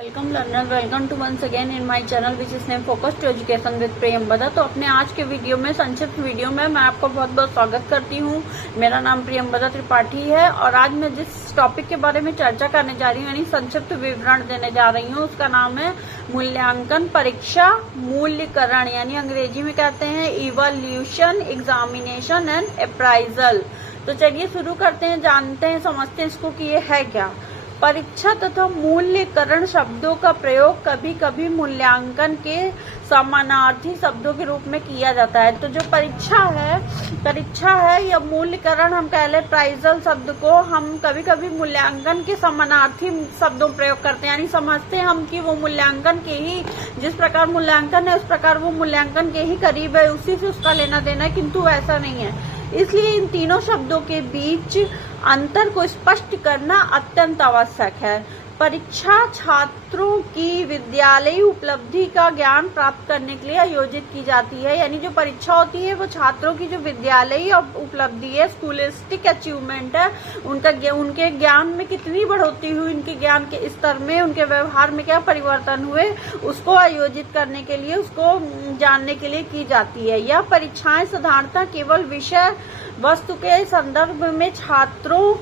Welcome learner, welcome to once again in my channel which is name focus to education with Priyamvada. तो अपने आज के video में, संक्षिप्त वीडियो में मैं आपको बहुत बहुत स्वागत करती हूँ। मेरा नाम प्रियंवदा त्रिपाठी है और आज मैं जिस टॉपिक के बारे में चर्चा करने जा रही हूँ, यानी संक्षिप्त विवरण देने जा रही हूँ, उसका नाम है मूल्यांकन परीक्षा मूल्यकरण, यानी अंग्रेजी में कहते हैं इवोल्यूशन, एग्जामिनेशन एंड अप्राइजल। तो चलिए शुरू करते हैं, जानते हैं, समझते हैं इसको कि ये है क्या। परीक्षा तथा मूल्यकरण शब्दों का प्रयोग कभी कभी मूल्यांकन के समानार्थी शब्दों के रूप में किया जाता है। तो जो परीक्षा है या मूल्यकरण, हम कह ले प्राइजल शब्द को हम कभी कभी मूल्यांकन के समानार्थी शब्दों प्रयोग करते हैं, यानी समझते हैं हम कि वो मूल्यांकन के ही, जिस प्रकार मूल्यांकन है उस प्रकार वो मूल्यांकन के ही करीब है, उसी से उसका लेना देना है, किंतु ऐसा नहीं है। इसलिए इन तीनों शब्दों के बीच अंतर को स्पष्ट करना अत्यंत आवश्यक है। परीक्षा छात्रों की विद्यालयी उपलब्धि का ज्ञान प्राप्त करने के लिए आयोजित की जाती है, यानी जो परीक्षा होती है वो छात्रों की जो विद्यालयी उपलब्धि है, स्कूलिस्टिक अचीवमेंट है, उनके ज्ञान में कितनी बढ़ोतरी हुई, उनके ज्ञान के स्तर में, उनके व्यवहार में क्या परिवर्तन हुए, उसको आयोजित करने के लिए, उसको जानने के लिए की जाती है। यह परीक्षाएं साधारणतः केवल विषय वस्तु के संदर्भ में छात्रों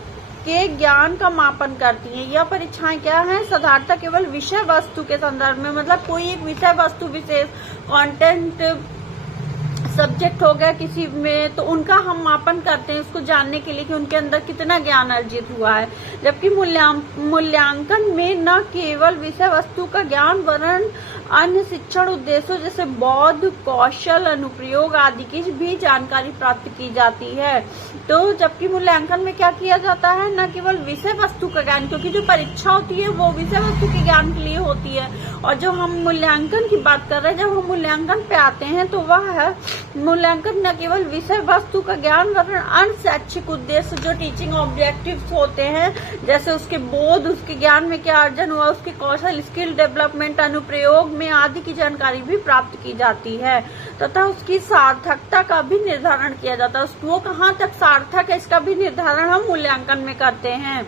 के ज्ञान का मापन करती हैं। यह परीक्षाएं क्या हैं? साधारणतः केवल विषय वस्तु के संदर्भ में, मतलब कोई एक विषय वस्तु विशेष, कंटेंट सब्जेक्ट हो गया किसी में, तो उनका हम मापन करते हैं उसको जानने के लिए कि उनके अंदर कितना ज्ञान अर्जित हुआ है। जबकि मूल्यांकन में न केवल विषय वस्तु का ज्ञान वरन अन्य शिक्षण उद्देश्यों जैसे बौद्ध कौशल, अनुप्रयोग आदि की भी जानकारी प्राप्त की जाती है। तो जबकि मूल्यांकन में क्या किया जाता है, न केवल विषय वस्तु का ज्ञान, क्योंकि जो परीक्षा होती है वो विषय वस्तु के ज्ञान के लिए होती है, और जो हम मूल्यांकन की बात कर रहे हैं, जब हम मूल्यांकन पे आते हैं तो वह है मूल्यांकन न केवल विषय वस्तु का ज्ञान वरन अन्य शैक्षिक उद्देश्य, जो टीचिंग ऑब्जेक्टिव्स होते हैं, जैसे उसके बोध, उसके ज्ञान में क्या अर्जन हुआ, उसके कौशल, स्किल डेवलपमेंट, अनुप्रयोग में आदि की जानकारी भी प्राप्त की जाती है, तथा उसकी सार्थकता का भी निर्धारण किया जाता है। वो कहाँ तक सार्थक है इसका भी निर्धारण हम मूल्यांकन में करते हैं।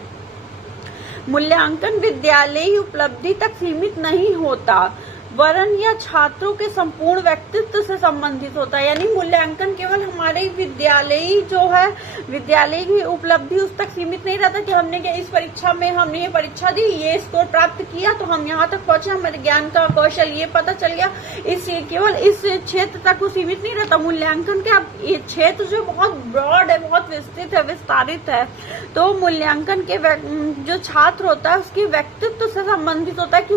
मूल्यांकन विद्यालयी उपलब्धि तक सीमित नहीं होता वरन यह छात्रों के संपूर्ण व्यक्तित्व से संबंधित होता है, यानी मूल्यांकन केवल हमारे विद्यालयी जो है, विद्यालय की उपलब्धि उस तक सीमित नहीं रहता कि हमने इस परीक्षा में हमने ये परीक्षा दी, ये स्कोर प्राप्त किया तो हम यहाँ तक पहुंचे, हमारे ज्ञान का कौशल ये पता चल गया, केवल इस क्षेत्र तक वो सीमित नहीं रहता। मूल्यांकन का ये क्षेत्र जो बहुत ब्रॉड है, बहुत विस्तृत है, विस्तारित है। तो मूल्यांकन के जो छात्र होता है उसके व्यक्तित्व से संबंधित होता है कि